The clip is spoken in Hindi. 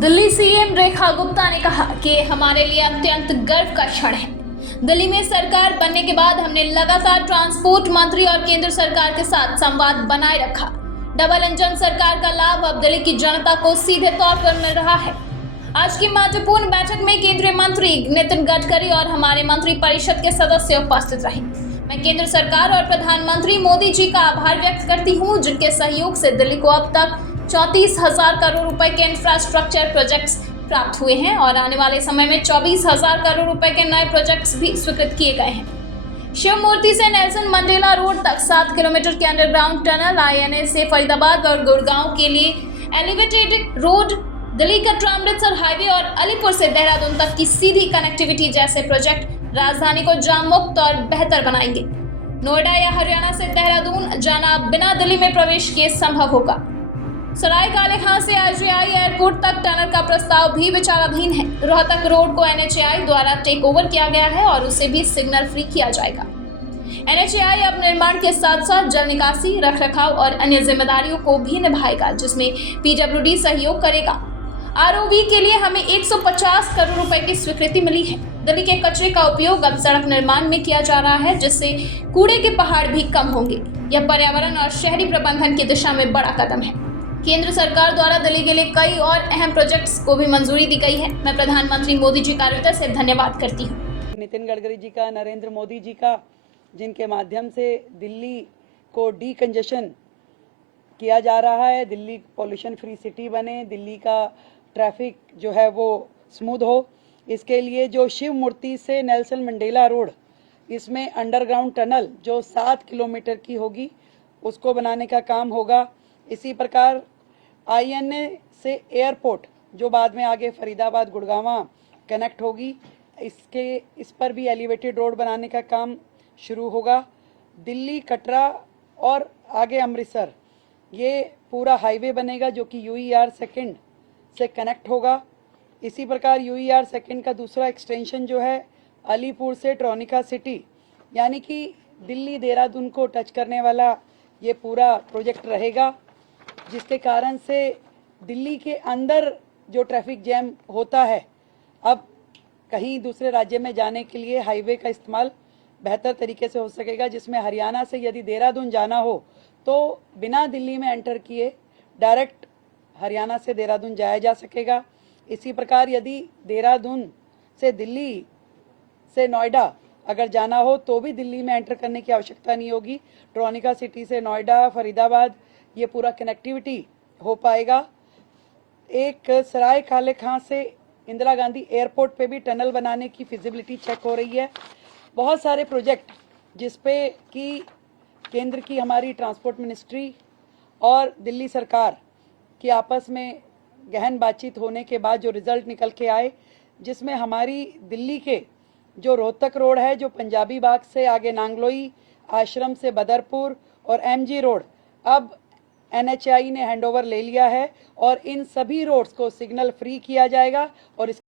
दिल्ली सीएम रेखा गुप्ता ने कहा कि हमारे लिए अत्यंत गर्व का क्षण है। दिल्ली में सरकार बनने के बाद हमने लगातार ट्रांसपोर्ट मंत्री और केंद्र सरकार के साथ संवाद बनाए रखा। डबल इंजन सरकार का लाभ अब दिल्ली की जनता को सीधे तौर पर मिल रहा है। आज की महत्वपूर्ण बैठक में केंद्रीय मंत्री नितिन गडकरी और हमारे मंत्री परिषद के सदस्य उपस्थित रहे। मैं केंद्र सरकार और प्रधानमंत्री मोदी जी का आभार व्यक्त करती हूं, जिनके सहयोग से दिल्ली को अब तक 34,000 करोड़ रुपए के इंफ्रास्ट्रक्चर प्रोजेक्ट्स प्राप्त हुए हैं और आने वाले समय में 24,000 करोड़ रुपए के नए प्रोजेक्ट्स भी स्वीकृत किए गए हैं। शिव मूर्ति से नेल्सन मंडेला रोड तक 7 किलोमीटर के अंडरग्राउंड टनल, आईएनए से फरीदाबाद और गुड़गांव के लिए elevated road, Delhi Katra Amritsar highway और अलीपुर से देहरादून तक की सीधी कनेक्टिविटी जैसे प्रोजेक्ट राजधानी को जाम मुक्त और बेहतर बनाएंगे। नोएडा या हरियाणा से देहरादून जाना बिना दिल्ली में प्रवेश किए संभव होगा। सराय काले खां से आईजीआई एयरपोर्ट तक टनल का प्रस्ताव भी विचाराधीन है। रोहतक रोड को एनएचएआई द्वारा टेक ओवर किया गया है और उसे भी सिग्नल फ्री किया जाएगा। एनएचएआई अब निर्माण के साथ साथ जल निकासी, रखरखाव और अन्य जिम्मेदारियों को भी निभाएगा, जिसमें पीडब्ल्यूडी सहयोग करेगा। आरओबी के लिए हमें 150 करोड़ रुपए की स्वीकृति मिली है। दिल्ली के कचरे का उपयोग अब सड़क निर्माण में किया जा रहा है, जिससे कूड़े के पहाड़ भी कम होंगे। यह पर्यावरण और शहरी प्रबंधन की दिशा में बड़ा कदम है। केंद्र सरकार द्वारा दिल्ली के लिए कई और अहम प्रोजेक्ट्स को भी मंजूरी दी गई है। मैं प्रधानमंत्री मोदी जी का हृदय से धन्यवाद करती हूँ। नितिन गडकरी जी का, नरेंद्र मोदी जी का, जिनके माध्यम से दिल्ली को डीकंजेशन किया जा रहा है, दिल्ली पॉल्यूशन फ्री सिटी बने, दिल्ली का ट्रैफिक जो है वो स्मूथ हो। इसके लिए जो शिव मूर्ति से नेल्सन मंडेला रोड, इसमें अंडरग्राउंड टनल जो 7 किलोमीटर की होगी, उसको बनाने का काम होगा। इसी प्रकार आईएनए से एयरपोर्ट जो बाद में आगे फरीदाबाद गुड़गांव कनेक्ट होगी, इस पर भी एलिवेटेड रोड बनाने का काम शुरू होगा। दिल्ली कटरा और आगे अमृतसर, ये पूरा हाईवे बनेगा जो कि यूईआर सेकंड से कनेक्ट होगा। इसी प्रकार यूईआर सेकंड का दूसरा एक्सटेंशन जो है अलीपुर से ट्रोनिका सिटी, यानी कि दिल्ली देहरादून को टच करने वाला ये पूरा प्रोजेक्ट रहेगा, जिसके कारण से दिल्ली के अंदर जो ट्रैफिक जैम होता है, अब कहीं दूसरे राज्य में जाने के लिए हाईवे का इस्तेमाल बेहतर तरीके से हो सकेगा, जिसमें हरियाणा से यदि देहरादून जाना हो तो बिना दिल्ली में एंटर किए डायरेक्ट हरियाणा से देहरादून जाया जा सकेगा। इसी प्रकार यदि देहरादून से दिल्ली से नोएडा अगर जाना हो तो भी दिल्ली में एंटर करने की आवश्यकता नहीं होगी। ट्रोनिका सिटी से नोएडा, फरीदाबाद, ये पूरा कनेक्टिविटी हो पाएगा। एक सराय काले खां से इंदिरा गांधी एयरपोर्ट पे भी टनल बनाने की फिजिबिलिटी चेक हो रही है। बहुत सारे प्रोजेक्ट जिसपे कि केंद्र की हमारी ट्रांसपोर्ट मिनिस्ट्री और दिल्ली सरकार की आपस में गहन बातचीत होने के बाद जो रिजल्ट निकल के आए, जिसमें हमारी दिल्ली के जो रोहतक रोड है, जो पंजाबी बाग से आगे नांगलोई, आश्रम से बदरपुर और एमजी रोड, अब एनएचएआई ने हैंडओवर ले लिया है और इन सभी रोड्स को सिग्नल फ्री किया जाएगा और इसकी